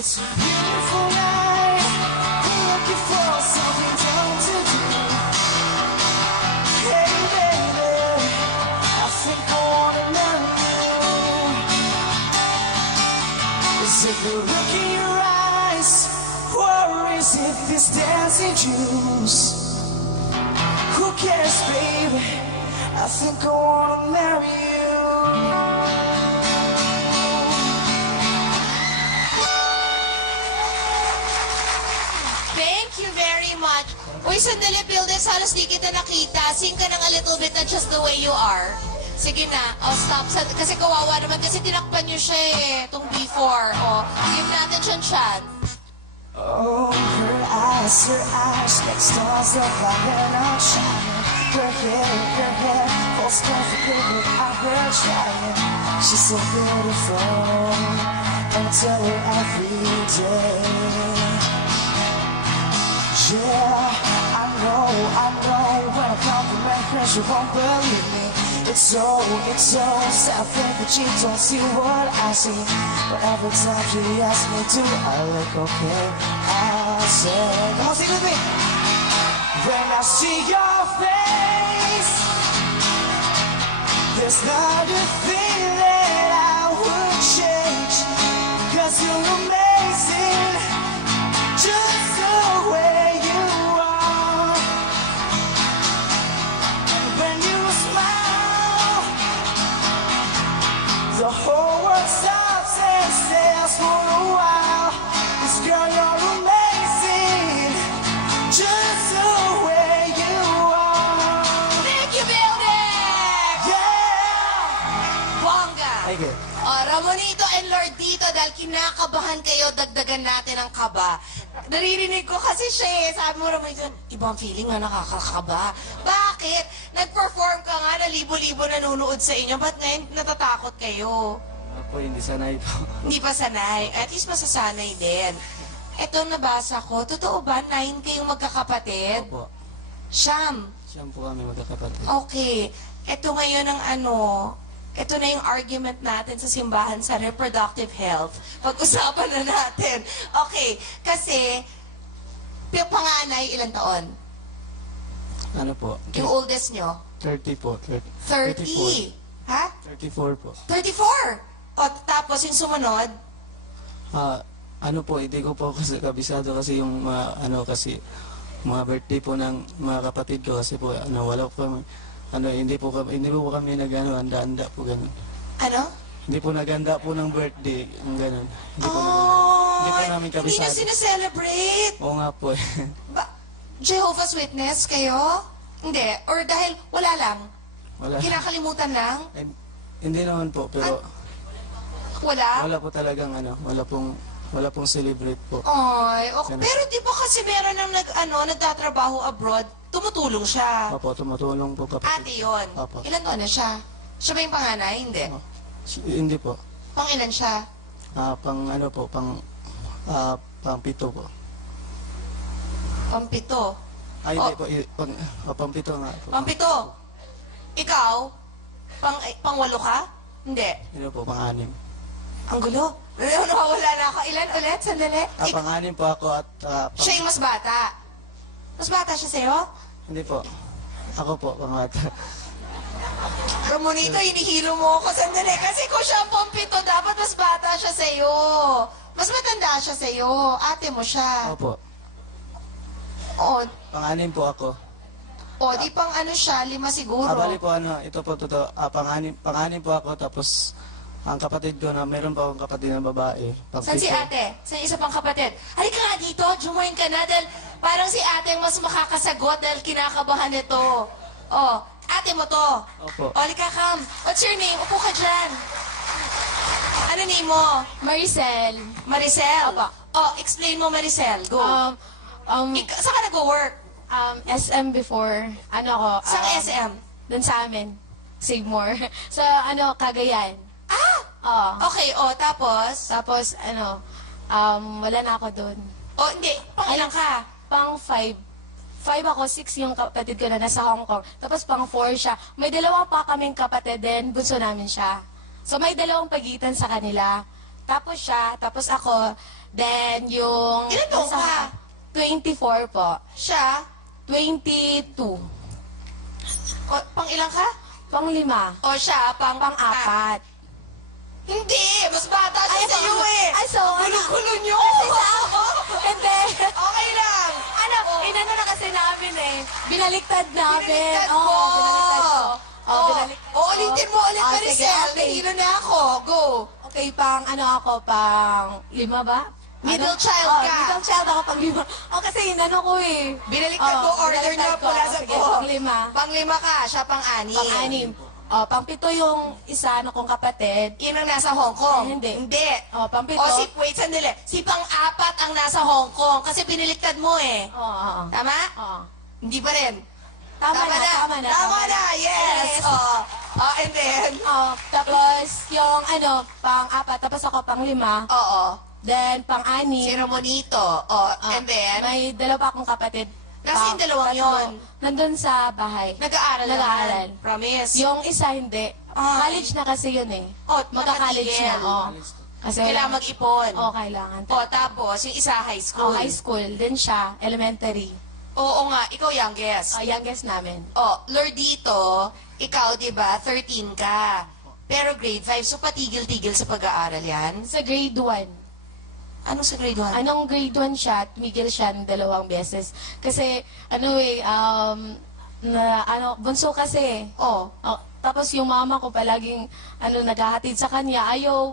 It's a beautiful night. We're looking for something dumb to do. Hey baby, I think I wanna marry you. Is it the look in your eyes, or is it this dancing juice? Who cares, baby? I think I wanna marry you. Thank you very much. Uy, sandali, Pildes, halos di kita nakita. Sing ka ng a little bit na Just the Way You Are. Sige na, stop. Kasi kawawa naman, kasi tinakpan niyo siya itong before. Give natin siyang chance. Oh, her eyes like stars of fire now shining. Her hair, falls comfortable without her trying. She's so beautiful, and I tell her every day. Yeah, I know, when I compliment her, she won't believe me. It's so sad, that she don't see what I see. But every time she asks me to, I look okay. I say, come on, sing with me. When I see your face, there's not a thing that I would change. 'Cause you're amazing, just the way you are. And when you smile, the whole world stops and stares for a while. 'Cause girl, you're amazing, just the way you are. Thank you, Pildes! Yeah! Bongga! Thank you. Ramonito and Lord Dito, dahil kinakabahan kayo, dagdagan natin ang kaba. Naririnig ko kasi siya sabi mo, Ramonito, ibang feeling na nakakakaba. Bakit? Nag-perform ka nga na libo-libo nanonood sa inyo, ba't ngayon natatakot kayo? Ako, hindi sanay po. Hindi pa sanay. At least masasanay din. Ito nabasa ko, totoo ba 9 kayong magkakapatid? Opo. Siyam. Siyam po kami magkakapatid. Okay. Ito ngayon ang ito na yung argument natin sa simbahan sa reproductive health. Pag-usapan na natin. Okay. Kasi, yung panganay, ilang taon? Ano po? Yung oldest nyo? 30 po. 30. Ha? 34 po. 34! O, tapos yung sumunod? Ano po, hindi ko po kasi kabisado kasi yung mga birthday po ng mga kapatid ko kasi po, wala po kami, hindi po kami handa-handa po ganun. Ano? Hindi po naganda po ng birthday, yung ganun. Hindi po namin kabisado. Hindi na sineselebrate. Oo nga po eh. Jehovah's Witness kayo? Hindi. Or dahil wala lang? Wala. Kinakalimutan lang? Eh, hindi naman po, pero Wala? wala po talagang wala pong celebrate po. Ay, okay. Ganun. Pero di ba kasi meron ng nagtatrabaho abroad, tumutulong siya. Opo, tumutulong po kapatid. Ate yun. Opo. Ilan taon na siya? Siya ba yung panganay? Hindi. Hindi po. Pang ilan siya? Pang pito po. Pang pito. Ay, hindi po. Pang pito nga po. Pang pito. Ikaw? Pang walo ka? Hindi. Hindi po, pang-anim. Ang gulo. Nawawala na ako. Ilan ulit? Sandali. Pang-anim po ako at Siya yung mas bata. Mas bata siya sa'yo? Hindi po. Ako po, pang-bata. Ramonito, hinihilo mo ako. Sandali. Kasi kung siya ang pampito, dapat mas bata siya sa'yo. Mas matanda siya sa'yo. Ate mo siya. Opo. O, Pang-anim po ako. di pang siya, 5 siguro. Bali po ito po totoo. Pang-anim po ako tapos ang kapatid ko meron pa akong kapatid na babae. Saan si ate? Saan isa pang kapatid? Halika nga dito, join ka na dahil parang si ate ang mas makakasagot dahil kinakabahan nito. Ate mo to. Opo. Halika, come. What's your name? Upo ka dyan. Ano name mo? Maricel. Maricel? Opo. Explain mo, Maricel. Go. Saan ka nag-work? SM before. Saan SM? Dun sa amin. Sigmore. Sa Cagayan. Okay, tapos? Tapos, wala na ako dun. Hindi. Pang ilang ka? Pang 5. 5 ako, 6 yung kapatid ko na nasa Hong Kong. Tapos pang 4 siya. May dalawa pa kaming kapatid din, bunso namin siya. So may dalawang pagitan sa kanila. Tapos siya, tapos ako, Then, yung... Ilan taon ka? 24 po. Siya? 22. Pang ilang ka? Pang-5. O siya, Pang-4. Hindi! Mas bata siya sa iyo eh! Ay, so, ano? Gulo-gulo niyo! Hindi. Okay lang! Ano, inano na kasi namin eh. Binaliktad namin. Binaliktad Oo, mo! binaliktad ko. Oo, Oh, binaliktad oh, ulitin mo ulit, Ah, Maricel. sige, okay. Nahilo na ako. Go! Okay, pang 5 ba? Middle child ka. Middle child ako pang 5. Oh, kasi inano ko eh. Binaliktad mo, order binaliktad niya ko. mula sa Sige, ko. pang 5. Pang-5 ka, siya pang-6. Pang-6. Oh, pang-7 yung isa, ano kong kapatid. Yun ang nasa Hong Kong. Hindi. Hindi. Oh, pang-7. O wait, sandali. Si pang-4 ang nasa Hong Kong kasi binaliktad mo eh. Oo. Tama? Oo. Hindi pa rin. Tama na. Tama na, yes. Oh. Oh, and then? Oh, tapos yung ano, pang-4, tapos ako pang-5. Oo. Then, pang-6. Si Ramonito. Oh, and then? May dalawa pa akong kapatid. Nasaan yung dalawang tatlo. yun? Nandun sa bahay. Nag-aaral Nag-aaral. naman. Promise. Yung isa hindi. Ay. College na kasi yun eh. Oh, Magka-college na. nakatigil. Oh. Kasi Kailangan mag-ipon. Oh, kailangan. O, tapos, yung isa high Oh, school. high school. Then siya, elementary. Oo nga, ikaw youngest. Youngest namin. Oh, Lordito, ikaw, di ba, 13 ka. Pero grade 5, so patigil-tigil sa pag-aaral yan. Sa grade 1. Anong sa grade 1? Anong grade 1 siya, tumigil siya ng 2 beses. Kasi, bunso kasi. Oh. Tapos yung mama ko palaging, naghahatid sa kanya, ayaw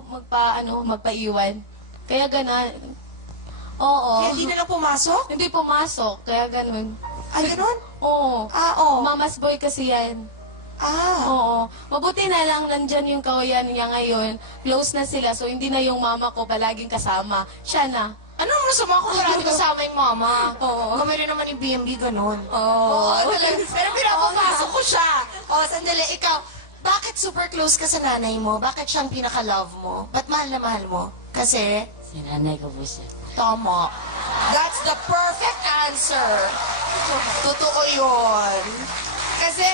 magpaiwan. Kaya gana, oo. Kaya di na lang pumasok? Hindi pumasok, kaya ganun. Ay, ganun? Oo. Ah, oo. Mama's boy kasi yan. Ah. Oo. Mabuti na lang nandyan yung kawayan niya ngayon. Close na sila, so hindi na yung mama ko palaging kasama. Siya na. Ano ang masama kung marami kasama yung mama? Oo. Kami rin naman yung BMB, ganun. Oo. Talaga. Pero pinapapasok ko siya. O, sandali, ikaw, bakit super close ka sa nanay mo? Bakit siyang pinaka-love mo? Ba't mahal na mahal mo? Kasi? Si nanay ko po siya. Tama. That's the perfect answer. Totoo yun. Kasi,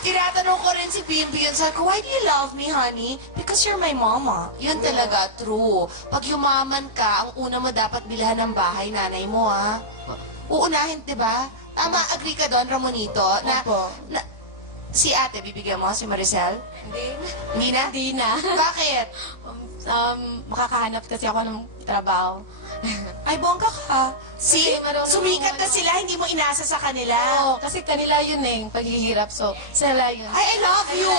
tinatanong ko rin si Bimbi yun. Sabi ko, why do you love me, honey? Because you're my mama. Yun talaga, true. Pag yumaman ka, ang una mo dapat bilhan ng bahay, nanay mo, ha? Uunahin, di ba? Tama, agree ka doon, Ramonito? Opo. Si ate, bibigyan mo, si Maricel? Hindi. Hindi na? Hindi na. Bakit? Makakahanap kasi ako ng trabaho. Ay, bongga ka. Kasi marunong Sumikat na ako. sila, hindi mo inasa sa kanila. Oo, kasi kanila yun eh, yung paghihirap. So, sila yun. I love you.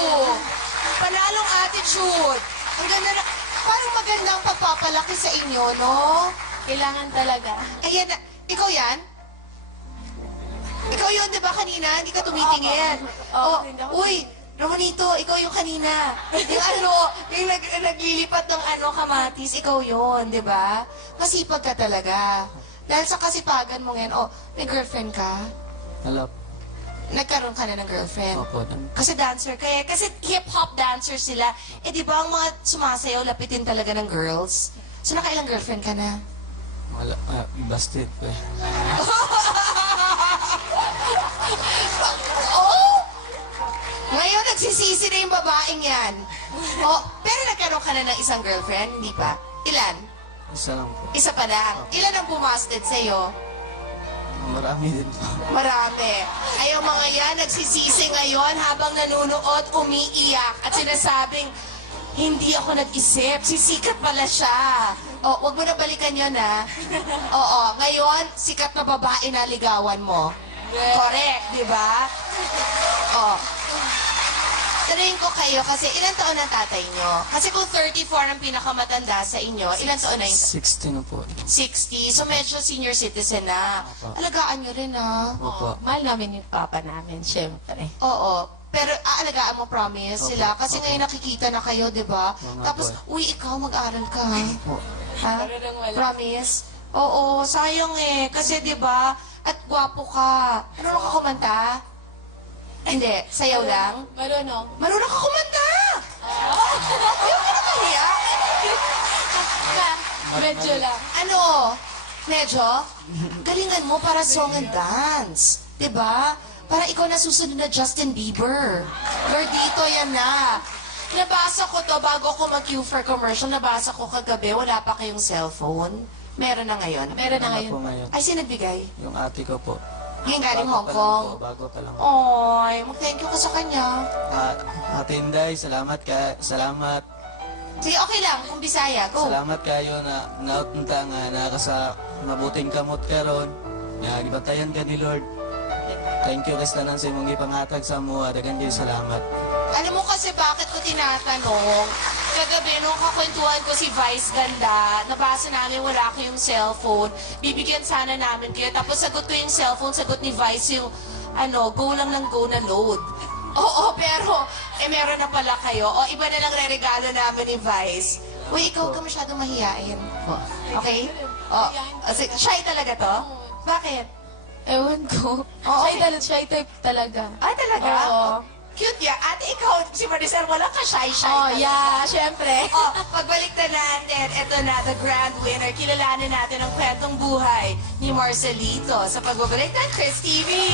Panalong attitude. Ang ganda na, parang magandang pagpapalaki sa inyo, no? Kailangan talaga. Ayan, ikaw yan? Ikaw yun, di ba, kanina? Hindi ka tumitingin. Oo, hindi ako- Uy, Ramonito, ikaw yung kanina. Yung naglilipat ng kamatis, ikaw yun, di ba? Masipag ka talaga. Dahil sa kasipagan mo ngayon, may girlfriend ka? Wala po. Nagkaroon ka na ng girlfriend? Opo. Kasi dancer ka eh. Kasi hip-hop dancer sila. Eh, di ba ang mga sumasayaw, lapitin talaga ng girls? So, nakailang girlfriend ka na? Wala. Busted po eh. Oh! Ngayon, nagsisisi na yung babaeng yan. Pero nagkaroon ka na ng isang girlfriend, hindi pa? Ilan? Isa lang po. Isa pa lang. Ilan ang bumasted sa'yo? Marami din po. Marami. Ay, ang mga yan, nagsisisi ngayon habang nanunood, umiiyak at sinasabing, hindi ako nag-isip. Sisikat pala siya. Wag mo na balikan yun, ha? Oo. Ngayon, sikat na babae na ligawan mo. Correct, di ba? Tanungin ko kayo kasi ilan taon ang tatay nyo? Kasi kung 34 ang pinakamatanda sa inyo, ilan taon na yung 60 na po. 60? So medyo senior citizen na. Alagaan nyo rin, ha? Opo. Mahal namin yung papa namin, syempre. Oo. Pero aalagaan mo, promise, Opo. sila. Kasi Opo. ngayon nakikita na kayo, di ba? Oo nga Tapos, po uy, ikaw mag-aral ka, ha? Po. Ha? Promise? Oo, sayang eh. Kasi, di ba, at gwapo ka. Marunong ka kumanta? Hindi, sayaw lang. Marunong. Marunong ka kumanta! Ayaw ka na mahiya. Medyo lang. Ano? Medyo? Galingan mo para song and dance. Diba? Para ikaw na susunod na Justin Bieber. Gordito, yan na. Nabasa ko to bago ko mag-cue for commercial. Nabasa ko kagabi, wala pa kayong cellphone. Meron na ngayon. Meron na Ano ngayon. po ngayon? Ay, sino nagbigay? Yung ate ko po. Yung galing Bago Hong pa lang Kong. po, bago pa lang. Oy, mag-thank you ka sa kanya. Ate Inday, salamat. Sige, okay lang. Kung Bisaya, go. Salamat kayo na naunta nga nakasa mabuting kamot karon. Nga gibatayan ka ni Lord. Thank you kasi tanan sa imong gipangatag sa mua. Daghang kayo salamat. Alam mo kasi bakit ko tinatanong? Kagabi, nung kakwentuhan ko si Vice Ganda, nabasa namin wala kayong cellphone. Bibigyan sana namin kayo. Tapos sagot ko yung cellphone, sagot ni Vice yung, go lang ng go na load. Oo, pero, meron na pala kayo. O, iba na lang re-regalo namin ni Vice. Uy, ikaw ka masyadong mahihain. Okay? Shy talaga to? Bakit? Ewan ko. Oo, Shy type talaga. Ay, talaga? Oo. Cute ya. Ate, ikaw, si Maricel, wala ka shy-shy Oh, talaga. yeah, syempre. Pagbalik na natin, ito na, the grand winner. Kilalanin natin ang kwentong buhay ni Marcelito sa pagbabalik ng Chris TV.